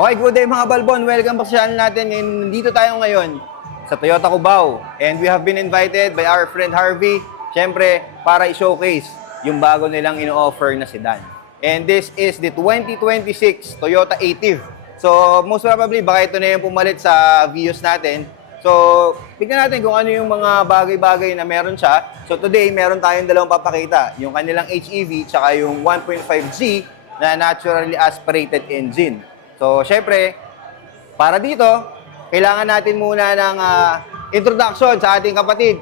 Okay, good day mga Balbon. Welcome back sa channel natin. Nandito tayo ngayon sa Toyota Cubao. And we have been invited by our friend Harvey, syempre, para i-showcase yung bago nilang ino-offer na sedan. And this is the 2026 Toyota Ative. So, most probably, baka ito na yung pumalit sa Vios natin. So, tignan natin kung ano yung mga bagay-bagay na meron siya. So, today, meron tayong dalawang papakita. Yung kanilang HEV, tsaka yung 1.5G na naturally aspirated engine. So, syempre, para dito, kailangan natin muna ng introduction sa ating kapatid.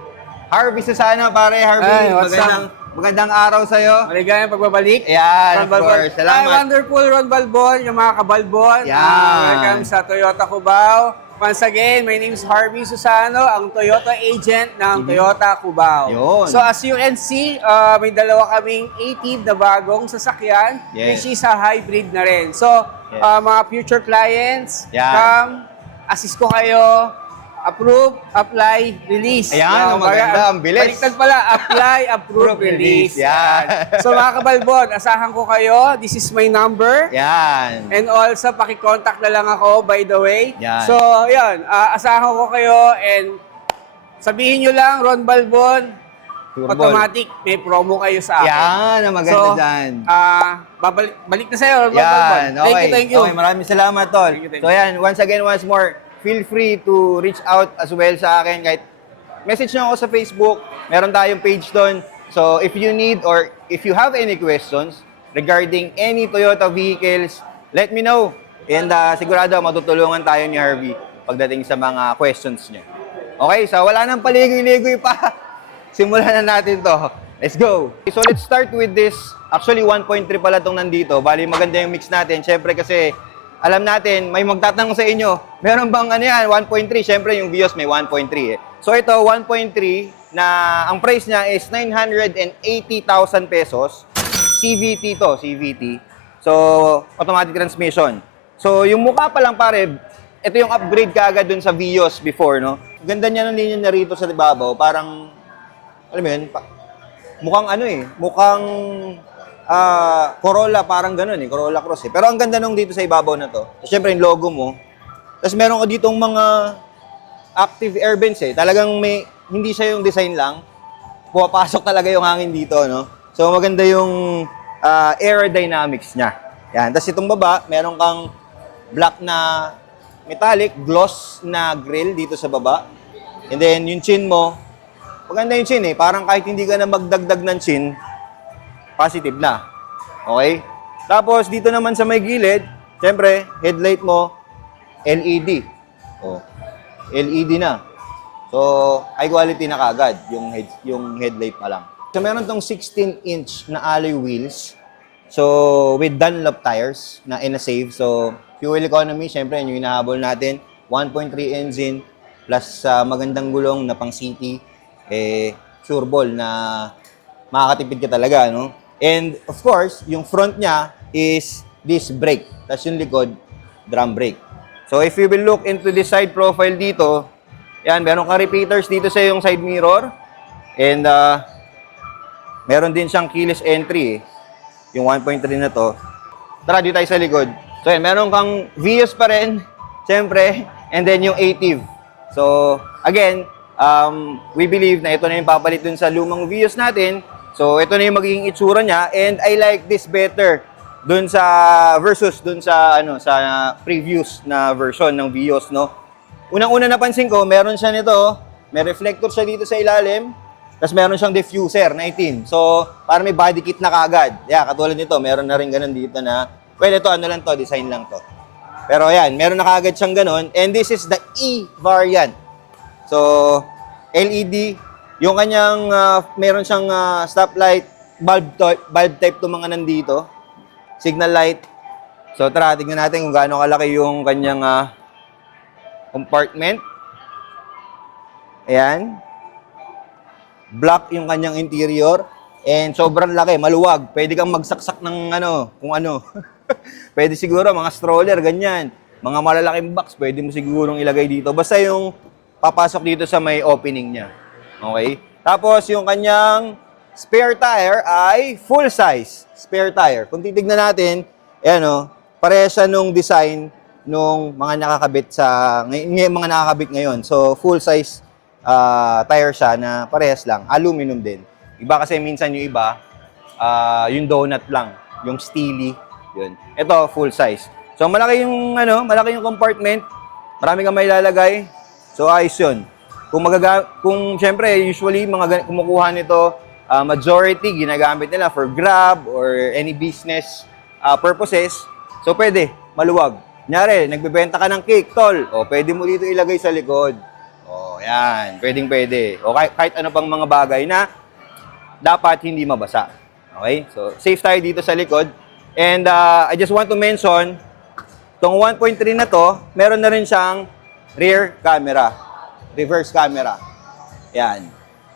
Harvey Susano, pare. Harvey, magandang araw sa'yo. Maligayang pagbabalik. Yan, of course. Salamat. Hi, wonderful Ron Balbon, yung mga kabalbon. Yan. Welcome sa Toyota Cubao. Once again, my name is Harvey Susano, ang Toyota agent ng Toyota Cubao. Yun. So as you can see, may dalawa kaming Ative na bagong sasakyan, Yes. which is a hybrid na rin. So, Yes. mga future clients, Yan. come, assist ko kayo, approve, apply, release. Ayan, maganda, ang bilis. Baliktad pala, apply, approve, release. Yan. So mga kabalbon, asahan ko kayo. This is my number. Yan. And also, paki-contact na lang ako, by the way. Yan. So, yun. Asahan ko kayo and sabihin nyo lang, Ron Balbon, Turbol. automatic, may promo kayo sa akin. Yan, ang maganda dyan. Balik na sa'yo, Ron Yan, Balbon. okay. Thank you. Okay, maraming salamat, Tol. Thank you. So yan, once again, once more, feel free to reach out as well sa akin. Kahit message nyo ako sa Facebook, meron tayong page doon. So if you need or if you have any questions regarding any Toyota vehicles, let me know. And sigurado matutulungan tayo ni Harvey pagdating sa mga questions nyo. Okay, so wala nang paligoy-ligoy pa. Simulan na natin to. Let's go! Okay, so let's start with this. Actually, 1.3 pala itong nandito. Bali, maganda yung mix natin. Siyempre kasi, alam natin, may magtatanong sa inyo, meron bang ano yan, 1.3? Siyempre, yung Vios may 1.3 eh. So ito, 1.3 na ang price niya is 980,000 pesos. CVT to, CVT. So, automatic transmission. So, yung mukha pa lang pare, ito yung upgrade kaagad dun sa Vios before, no? Ganda niya ng linya na rito sa ibabaw. Parang, alam mo yun, mukhang ano eh, mukhang Corolla, parang ganun eh, Corolla Cross eh. Pero ang ganda nung dito sa ibabaw na to. Siyempre yung logo mo. Tapos meron ka ditong mga active air vents eh. Talagang may, hindi siya yung design lang. Pumapasok talaga yung hangin dito, no? So maganda yung aerodynamics niya. Yan. Tapos itong baba, meron kang black na metallic, gloss na grill dito sa baba. And then yung chin mo, maganda yung chin eh. Parang kahit hindi ka na magdagdag ng chin, positive na. Okay? Tapos, dito naman sa may gilid, syempre, headlight mo, LED. Oh, LED na. So, high quality na kagad yung headlight pa lang. So, meron tong 16-inch na alloy wheels. So, with Dunlop tires na in-save. So, fuel economy, syempre, yung hinahabol natin. 1.3 engine plus magandang gulong na pang city. Sure ball na makakatipid ka talaga, no? And of course, yung front niya is disc brake. Tapos yung likod, drum brake. So if you will look into the side profile dito, yan, meron ka repeaters dito sa yung side mirror. And meron din siyang keyless entry, yung 1.3 na to. Tara, dito tayo sa likod. So yan, meron kang Vios pa rin, siyempre, and then yung Ative. So again, we believe na ito na yung papalit dun sa lumang Vios natin. So, ito na yung magiging itsura niya. And I like this better dun sa versus dun sa sa previous na version ng Vios, no? Unang-una napansin ko, meron siya nito, may reflector siya dito sa ilalim, tapos meron siyang diffuser na itim. So, para may body kit na kaagad. Yeah, katulad nito, meron na rin ganun dito na, well, ito ano lang to, design lang to. Pero yan, meron na kaagad siyang ganun. And this is the E variant. So, LED, yung kanyang, meron siyang stoplight, bulb type to mga nandito, signal light. So, tara, tignan natin kung gaano kalaki yung kanyang compartment. Ayan. Black yung kanyang interior. And sobrang laki, maluwag. Pwede kang magsaksak ng kung ano. Pwede siguro, mga stroller, ganyan. Mga malalaking box, pwede mo sigurong ilagay dito. Basta yung papasok dito sa may opening niya. Okay? Tapos yung kanyang spare tire ay full size spare tire. Kung titignan natin, ayan parehas siya nung design nung mga nakakabit mga nakakabit ngayon. So, full size tire siya na parehas lang, aluminum din. Iba kasi minsan yung iba, yung donut lang, yung steely, yun. Ito, full size. So, malaki yung compartment, marami kang mailalagay. So, ayos yun. Kung syempre, usually, kumukuha nito, majority, ginagamit nila for Grab or any business purposes. So, pwede, maluwag. Kunyari, nagbebenta ka ng cake, tol. O, pwede mo dito ilagay sa likod. O, yan. Pwede. O, kahit ano pang mga bagay na dapat hindi mabasa. Okay? So, safe tayo dito sa likod. And I just want to mention, itong 1.3 na to, meron na rin siyang rear camera. Reverse camera. Yan.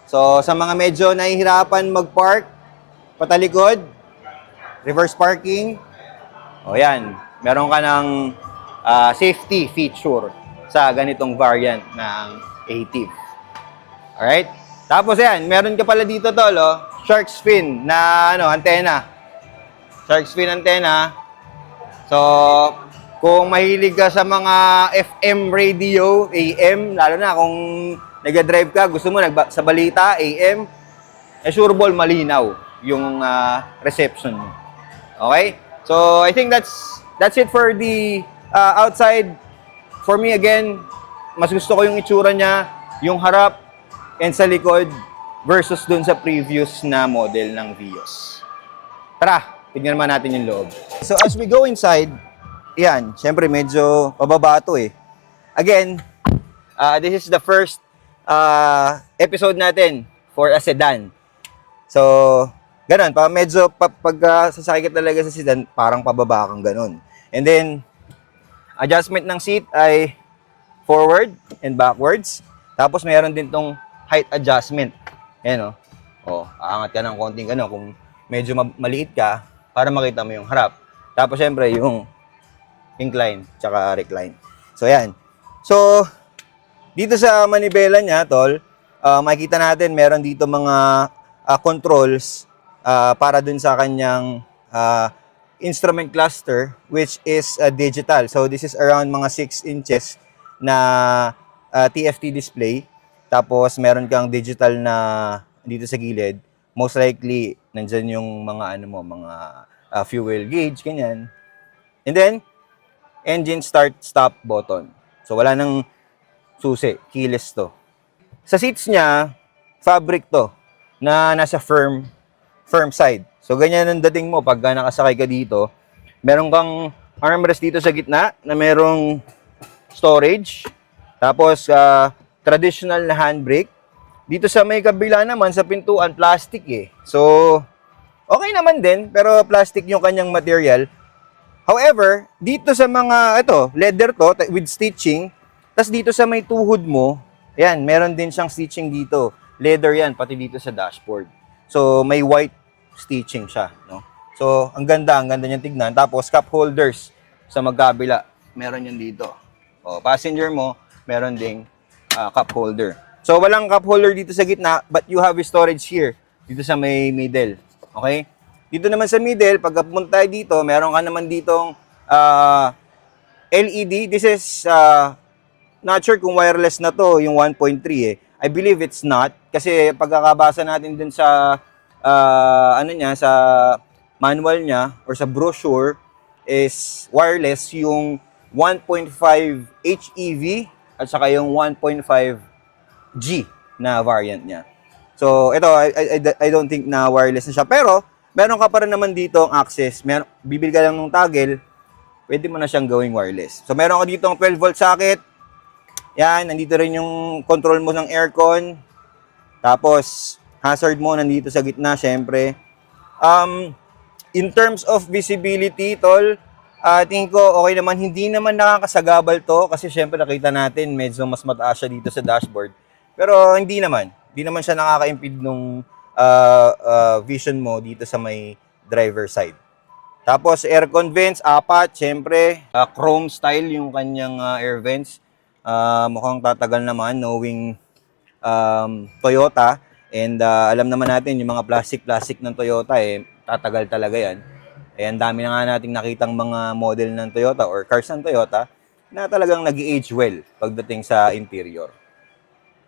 So, sa mga medyo nahihirapan mag-park, patalikod, reverse parking, o yan, meron ka ng safety feature sa ganitong variant ng ATIV. Alright? Tapos yan, meron ka pala dito tol, shark fin na antenna. Shark fin antenna. So, kung mahilig ka sa mga FM radio, AM, lalo na kung nag-drive ka, gusto mo sa balita, AM, sure ball malinaw yung reception mo. Okay? So, I think that's it for the outside. For me, again, mas gusto ko yung itsura niya, yung harap and sa likod versus dun sa previous na model ng Vios. Tara, tignan naman natin yung loob. So, as we go inside, yan, syempre medyo pababa to eh. Again, this is the first episode natin for a sedan. So, ganun, medyo pag sasakay ka talaga sa sedan, parang pababa kang ganun. And then, adjustment ng seat ay forward and backwards. Tapos, meron din tong height adjustment. Ayan, aangat ka ng konting kung medyo maliit ka, para makita mo yung harap. Tapos, syempre, yung incline, tsaka recline. So, yan. So, dito sa manibela niya, tol, makikita natin, meron dito mga controls para dun sa kanyang instrument cluster, which is digital. So, this is around mga 6 inches na TFT display. Tapos, meron kang digital na dito sa gilid. Most likely, nandyan yung mga mga fuel gauge, ganyan. And then, engine start stop button. So, wala nang susi, keyless to. Sa seats niya, fabric to, na nasa firm side. So, ganyan ang dating mo pag nakasakay ka dito. Meron kang armrest dito sa gitna na merong storage. Tapos, traditional na handbrake. Dito sa may kabila naman, sa pintuan, plastic eh. So, okay naman din, pero plastic yung kanyang material. However, dito sa mga, leather to, with stitching. Tapos dito sa may tuhod mo, ayan, meron din siyang stitching dito. Leather yan, pati dito sa dashboard. So, may white stitching siya, no? So, ang ganda niyang tignan. Tapos, cup holders sa magkabila, meron yan dito. Passenger mo, meron ding cup holder. So, walang cup holder dito sa gitna, but you have storage here, dito sa may middle. Okay? Dito naman sa middle, pag pumunta tayo dito, meron ka naman ditong LED. This is, not sure kung wireless na to, yung 1.3 eh. I believe it's not. Kasi pagkakabasa natin dun sa, sa manual niya, or sa brochure, is wireless yung 1.5 HEV, at saka yung 1.5G na variant niya. So, ito, I don't think na wireless na siya. Pero, meron ka pa rin naman dito ang access. Bibili ka lang ng toggle, pwede mo na siyang gawing wireless. So, meron ka dito ang 12-volt socket. Yan, nandito rin yung control mo ng aircon. Tapos, hazard mo nandito sa gitna, syempre. In terms of visibility, tol, tingin ko okay naman. Hindi naman nakakasagabal to kasi syempre nakita natin medyo mas mataas siya dito sa dashboard. Pero hindi naman. Hindi naman siya nakaka-impede nung vision mo dito sa may driver side. Tapos aircon vents, 4, syempre. Chrome style yung kanyang air vents. Mukhang tatagal naman knowing Toyota. And alam naman natin yung mga plastic ng Toyota tatagal talaga yan. Ang dami na nga nating nakitang mga model ng Toyota or cars ng Toyota na talagang nag-age well pagdating sa interior.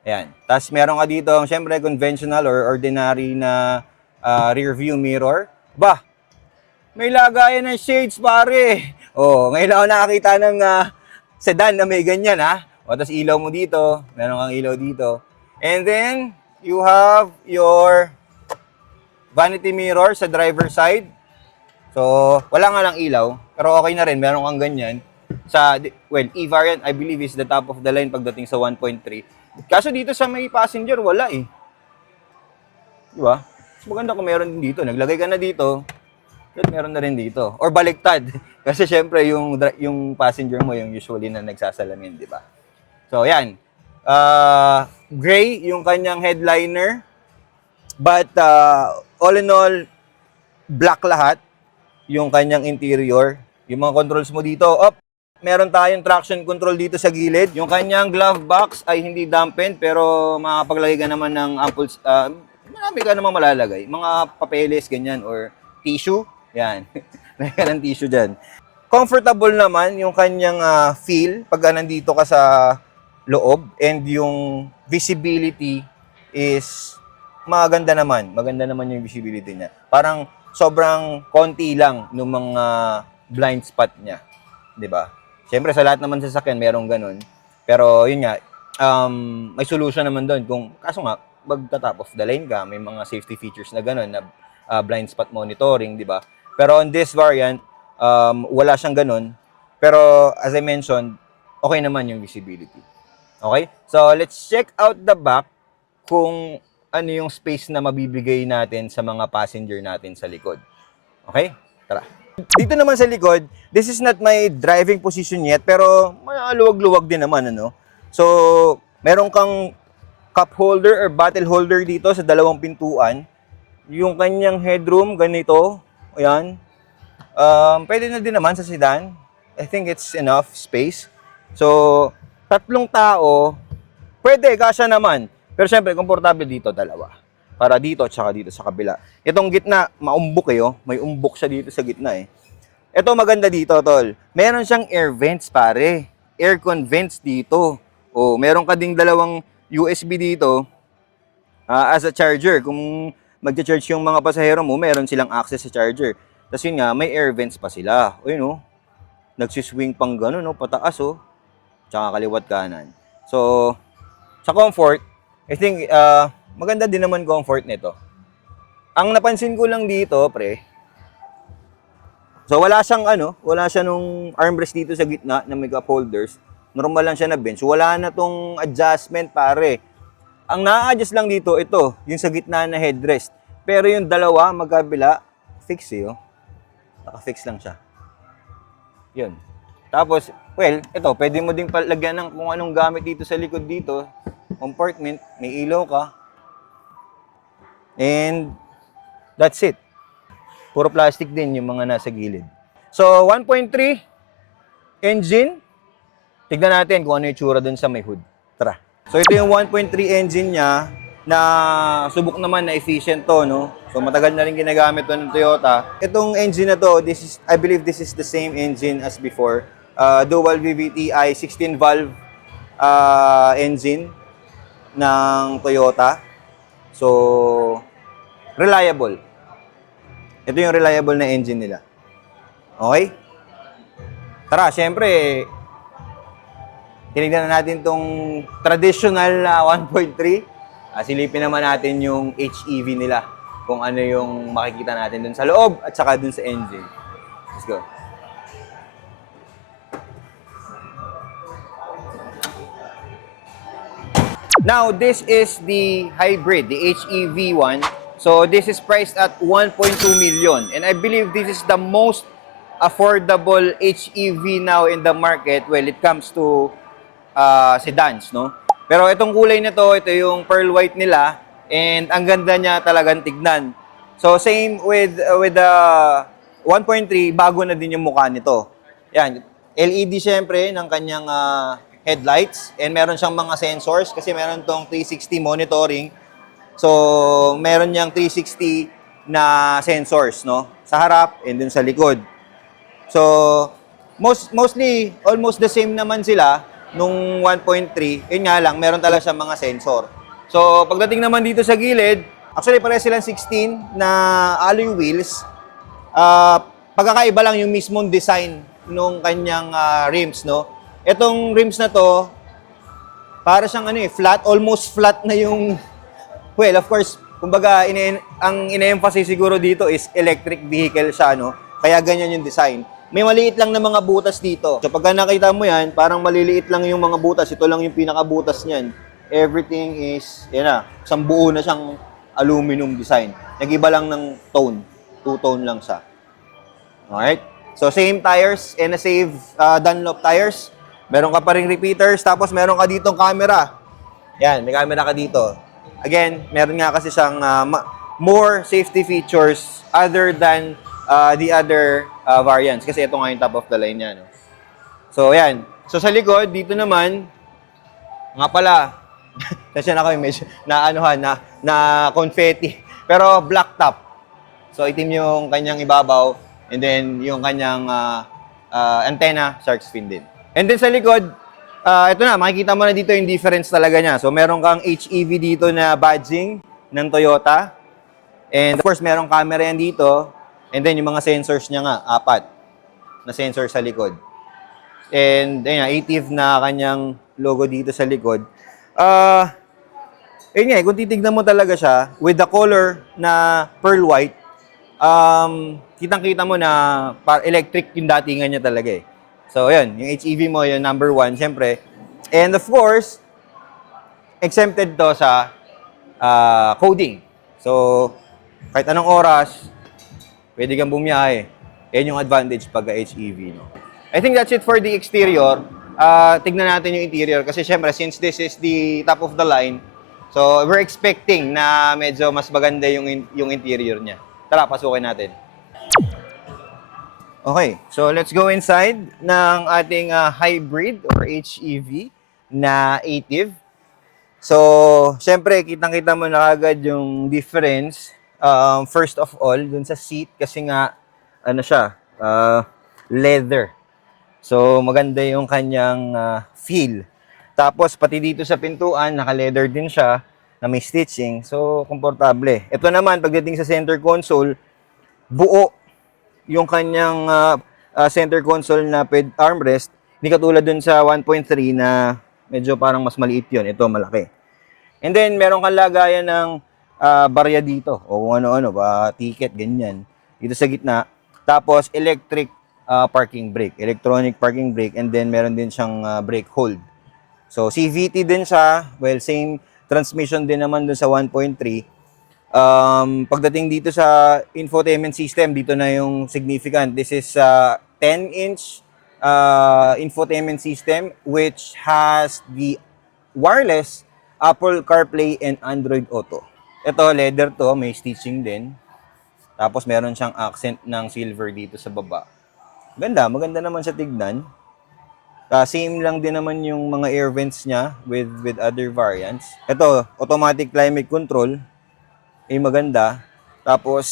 Ayan. Tapos meron ka dito, syempre, conventional or ordinary na rear view mirror. Bah, may lagayan ng shades, pare. Oh, ngayon ako nakakita ng sedan na may ganyan, ha. O, tapos ilaw mo dito. Meron kang ilaw dito. And then, you have your vanity mirror sa driver side. So, wala nga lang ilaw. Pero okay na rin. Meron kang ganyan. Well, E-variant, I believe, is the top of the line pagdating sa 1.3. Kaso dito sa may passenger, wala eh. Di ba? Mas maganda kung meron din dito. Naglagay ka na dito. At meron na rin dito. Or baliktad. Kasi syempre, yung passenger mo, yung usually na nagsasalamin, di ba? So, yan. Gray, yung kanyang headliner. But, all in all, black lahat. Yung kanyang interior. Yung mga controls mo dito, meron tayong traction control dito sa gilid. Yung kanyang glove box ay hindi dampened, pero makapaglagay ka naman ng ampoules, marami ka naman malalagay. Mga papeles, ganyan, or tissue. Yan. Lagay ka ng tissue dyan. Comfortable naman yung kanyang feel pag nandito ka sa loob, and yung visibility is maganda naman. Maganda naman yung visibility niya. Parang sobrang konti lang ng mga blind spot niya. 'Di ba? Siyempre, sa lahat naman sasakyan, merong ganun. Pero, yun nga, may solution naman doon. Kaso nga, magta-top of the line ka, may mga safety features na ganun, na blind spot monitoring, di ba? Pero on this variant, wala siyang ganun. Pero, as I mentioned, okay naman yung visibility. Okay? So, let's check out the back kung ano yung space na mabibigay natin sa mga passenger natin sa likod. Okay? Tara. Dito naman sa likod, this is not my driving position yet, pero maluwag-luwag din naman, ano. So, meron kang cup holder or bottle holder dito sa dalawang pintuan. Yung kanyang headroom, ganito. Ayan. Pwede na din naman sa sedan. I think it's enough space. So, 3 tao, pwede, kasya naman. Pero syempre, komportable dito, 2. Para dito at saka dito sa kabila. Itong gitna, maumbok eh, oh. May umbok siya dito sa gitna eh. Ito maganda dito, tol. Meron siyang air vents, pare. Aircon vents dito. Oh, meron ka ding 2 USB dito as a charger. Kung magcha-charge yung mga pasahero mo, meron silang access sa charger. Tapos yun nga, may air vents pa sila. O yun, oh. Nagsiswing pang gano'n, oh, pataas, oh. Tsaka kaliwat kanan. So, sa comfort, I think, maganda din naman comfort nito. Ang napansin ko lang dito, pre, so wala siya nung armrest dito sa gitna na may cup holders. Normal lang siya na bench. Wala na tong adjustment, pare. Ang na-adjust lang dito, ito, yung sa gitna na headrest. Pero yung 2, magkabila, fix eh, oh. Naka-fix lang siya. Yun. Tapos, well, ito, pwede mo ding palagyan ng kung anong gamit dito sa likod dito. Compartment, may ilaw ka. And that's it. Puro plastic din yung mga nasa gilid. So, 1.3 engine. Tignan natin kung ano yung tsura dun sa may hood. Tara. So, ito yung 1.3 engine niya na subok naman na efficient to, no? So, matagal na rin ginagamit to ng Toyota. Itong engine na to, I believe this is the same engine as before. Dual VVTi 16 valve engine ng Toyota. So, reliable. Ito yung reliable na engine nila. Okay? Tara, syempre, tinignan na natin tong traditional na 1.3. Silipin naman natin yung HEV nila. Kung ano yung makikita natin dun sa loob at saka dun sa engine. Let's go. Now, this is the hybrid, the HEV one. So, this is priced at 1.2 million. And I believe this is the most affordable HEV now in the market when it comes to sedans, no? Pero itong kulay na to, ito yung pearl white nila. And ang ganda niya talagang tignan. So, same with the 1.3, bago na din yung mukha nito. Yan, LED syempre ng kanyang headlights, and meron siyang mga sensors kasi meron tong 360 monitoring. So, meron niyang 360 na sensors, no? Sa harap and dun sa likod. So, Mostly, almost the same naman sila nung 1.3. Yun nga lang, meron talaga siyang mga sensor. So, pagdating naman dito sa gilid, actually pareha silang 16 na alloy wheels. Pagkakaiba lang yung mismong design nung kanyang rims, no? Etong rims na to, para siyang flat, almost flat na yung, well, of course, kumbaga, ang ine-emphasize siguro dito is electric vehicle siya, no? Kaya ganyan yung design. May maliit lang na mga butas dito. So pagka nakita mo yan, parang maliliit lang yung mga butas. Ito lang yung pinakabutas niyan. Everything is, yan na, isang buo na siyang aluminum design. Nag-iba lang ng tone. Two-tone lang siya. Alright? So same tires, NSave Dunlop tires. Meron ka pa ring repeaters, tapos meron ka ditong camera. Yan, may camera ka dito. Again, meron nga kasi siyang more safety features other than the other variants. Kasi ito nga yung top of the line niya. No? So, yan. So, sa likod, dito naman, nga pala, kasi na kami medyo na confetti. Pero black top. So, itim yung kanyang ibabaw. And then, yung kanyang antenna, shark's fin din. And then sa likod, ito na, makikita mo na dito yung difference talaga niya. So, meron kang HEV dito na badging ng Toyota. And of course, merong camera yan dito. And then, yung mga sensors niya nga, 4 na sensor sa likod. And, ayun, native na kanyang logo dito sa likod. Ayun nga, kung titignan mo talaga siya, with the color na pearl white, kitang-kita mo na electric yung datingan niya talaga eh. So, ayun, yung HEV mo, yung number 1, syempre. And of course, exempted to sa coding. So, kahit anong oras, pwede kang bumiyahe. Yan yung advantage pag HEV, no? I think that's it for the exterior. Tignan natin yung interior kasi syempre, since this is the top of the line, so we're expecting na medyo mas maganda yung interior niya. Tara, pasukin natin. Okay, so let's go inside ng ating hybrid or HEV na Ative. So, syempre, kitang-kita mo na agad yung difference. First of all, dun sa seat kasi nga, leather. So, maganda yung kanyang feel. Tapos, pati dito sa pintuan, naka-leather din siya na may stitching. So, komportable. Ito naman, pagdating sa center console, buo yung kanyang center console na armrest. Hindi katulad dun sa 1.3 na medyo parang mas maliit yun. Ito, malaki. And then, meron kang lagayan ng barya dito. O kung ano-ano, ticket, ganyan. Dito sa gitna. Tapos, electric parking brake. Electronic parking brake. And then, meron din siyang brake hold. So, CVT din siya. Well, same transmission din naman dun sa 1.3. Pagdating dito sa infotainment system, dito na yung significant. This is 10-inch infotainment system which has the wireless Apple CarPlay and Android Auto. Ito, leather to, may stitching din. Tapos meron siyang accent ng silver dito sa baba. Maganda naman sa tignan. Same lang din naman yung mga air vents niya with other variants. Ito, automatic climate control. Maganda. Tapos,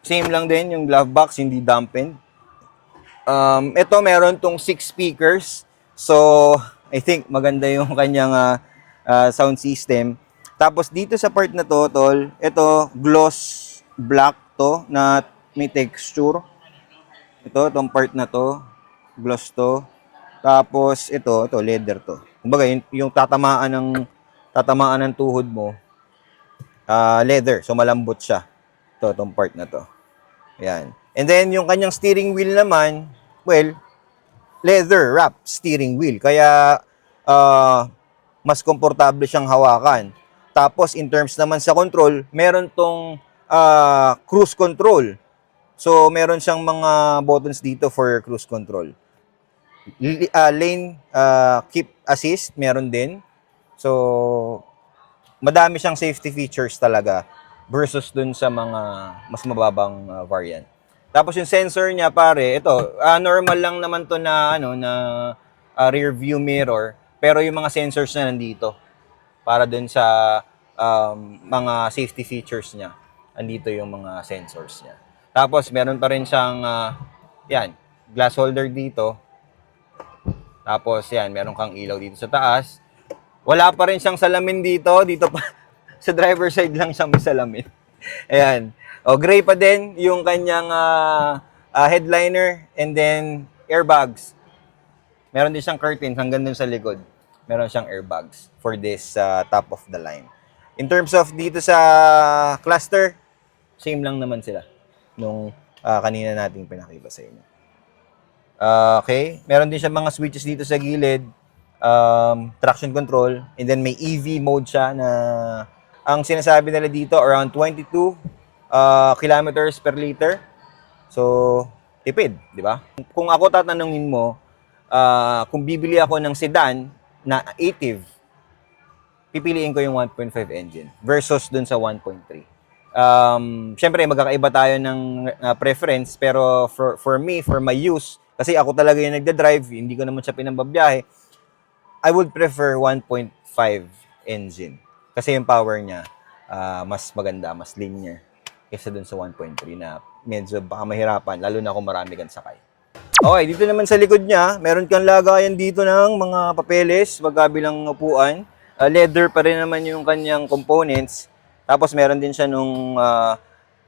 same lang din yung glove box, hindi dampened. Ito, meron tong 6 speakers. So, I think maganda yung kanyang sound system. Tapos, dito sa part na to, tol, ito, gloss black to na may texture. Itong part na to, gloss to. Tapos, ito, leather to. Kumbaga, yung tatamaan ng tuhod mo, leather. So, malambot siya. Itong part na to. Ayan. And then, yung kanyang steering wheel naman, well, leather wrap steering wheel. Kaya, mas komportable siyang hawakan. Tapos, in terms naman sa control, meron tong cruise control. So, meron siyang mga buttons dito for cruise control. Lane keep assist, meron din. So, madami siyang safety features talaga versus dun sa mga mas mababang variant. Tapos yung sensor niya pare, ito, normal lang naman to na rear view mirror, pero yung mga sensors na nandito para dun sa mga safety features niya. Andito yung mga sensors niya. Tapos meron pa rin siyang yan, glass holder dito. Tapos yan, meron kang ilaw dito sa taas. Wala pa rin siyang salamin dito. Dito pa, sa driver side lang siyang may salamin. Ayan. O, gray pa din yung kanyang headliner and then airbags. Meron din siyang curtains hanggang dun sa likod. Meron siyang airbags for this top of the line. In terms of dito sa cluster, same lang naman sila nung kanina nating pinakita sa inyo. Okay, meron din siya mga switches dito sa gilid, traction control, and then may EV mode siya na ang sinasabi nila dito around 22 kilometers per liter. So, tipid, di ba? Kung ako tatanungin mo, kung bibili ako ng sedan na active, pipiliin ko yung 1.5 engine versus dun sa 1.3. Siyempre, magkakaiba tayo ng preference, pero for me, for my use, kasi ako talaga yung nagda-drive, hindi ko naman siya pinambabiyahe, I would prefer 1.5 engine. Kasi yung power niya, mas maganda, mas linear, kaysa dun sa 1.3 na medyo baka mahirapan, lalo na kung marami kang sakay. Okay, dito naman sa likod niya, meron kang lagayan dito ng mga papeles, magkabilang upuan. Leather pa rin naman yung kanyang components. Tapos meron din siya nung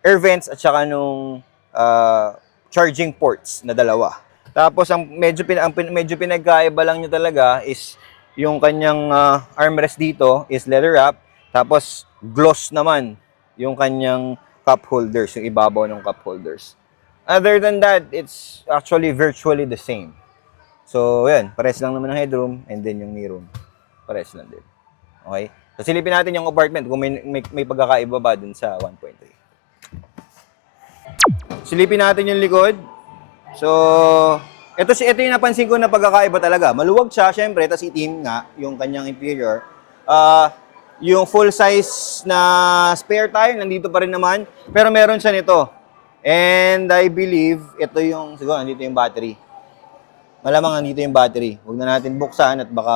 air vents at saka nung charging ports na dalawa. Tapos ang medyo pinagkaiba lang niya talaga is yung kanyang armrest dito is leather wrap. Tapos gloss naman yung kanyang cup holders, yung ibabaw ng cup holders. Other than that, it's actually virtually the same. So, yan. Pares lang naman ang headroom and then yung knee room. Pares lang din. Okay? So, silipin natin yung apartment kung may pagkakaiba ba dun sa 1.3. Silipin natin yung likod. So, ito yung napansin ko na pagkakaiba talaga. Maluwag siya, syempre, tapos itim nga yung kanyang interior. Yung full size na spare tire, nandito pa rin naman. Pero meron siya nito. And I believe, ito yung, siguro, nandito yung battery. Malamang nandito yung battery. Huwag na natin buksan at baka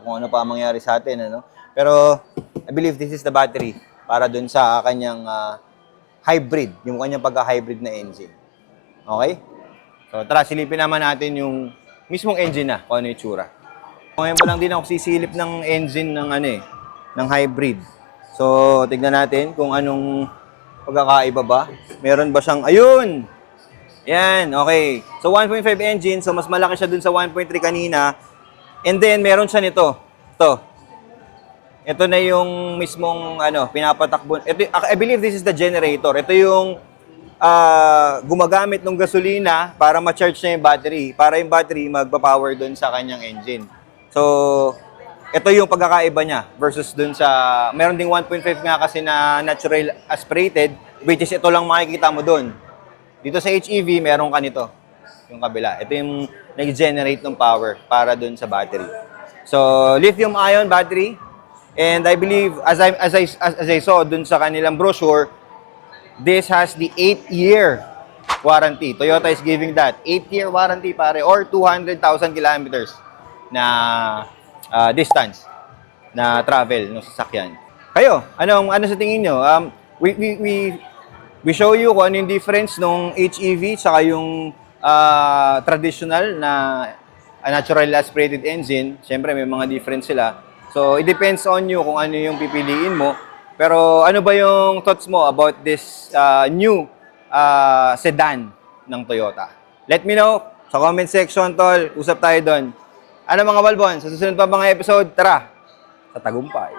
kung ano pa mangyari sa atin, ano. Pero, I believe this is the battery para dun sa kanyang hybrid, yung kanyang pagka-hybrid na engine. Okay? So, tara, silipin naman natin yung mismong engine na, kung ano yung tsura. Ngayon pa lang din ako sisilip ng engine ng ng hybrid. So, tignan natin kung anong pagkakaiba ba. Meron ba siyang, ayun! Yan, okay. So, 1.5 engine, so mas malaki siya dun sa 1.3 kanina. And then, meron siya nito. Ito na yung mismong, pinapatakbo. I believe this is the generator. Ito yung gumagamit ng gasolina para ma-charge na yung battery. Para yung battery magpa-power dun sa kanyang engine. So, ito yung pagkakaiba niya versus dun sa, meron ding 1.5 nga kasi na natural aspirated, which is ito lang makikita mo dun. Dito sa HEV, meron ka nito, yung kabila. Ito yung nag-generate ng power para dun sa battery. So, lithium-ion battery. And I believe, as I saw dun sa kanilang brochure, this has the 8-year warranty. Toyota is giving that. 8-year warranty, pare, or 200,000 kilometers na distance na travel ng sasakyan. Kayo, ano sa tingin nyo? We show you kung ano yung difference nung HEV saka yung traditional na natural aspirated engine. Siyempre, may mga difference sila. So, it depends on you kung ano yung pipiliin mo. Pero ano ba yung thoughts mo about this new sedan ng Toyota? Let me know sa comment section, tol. Usap tayo doon. Ano mga balbon? Sa susunod pa mga episode, tara! Sa tagumpay.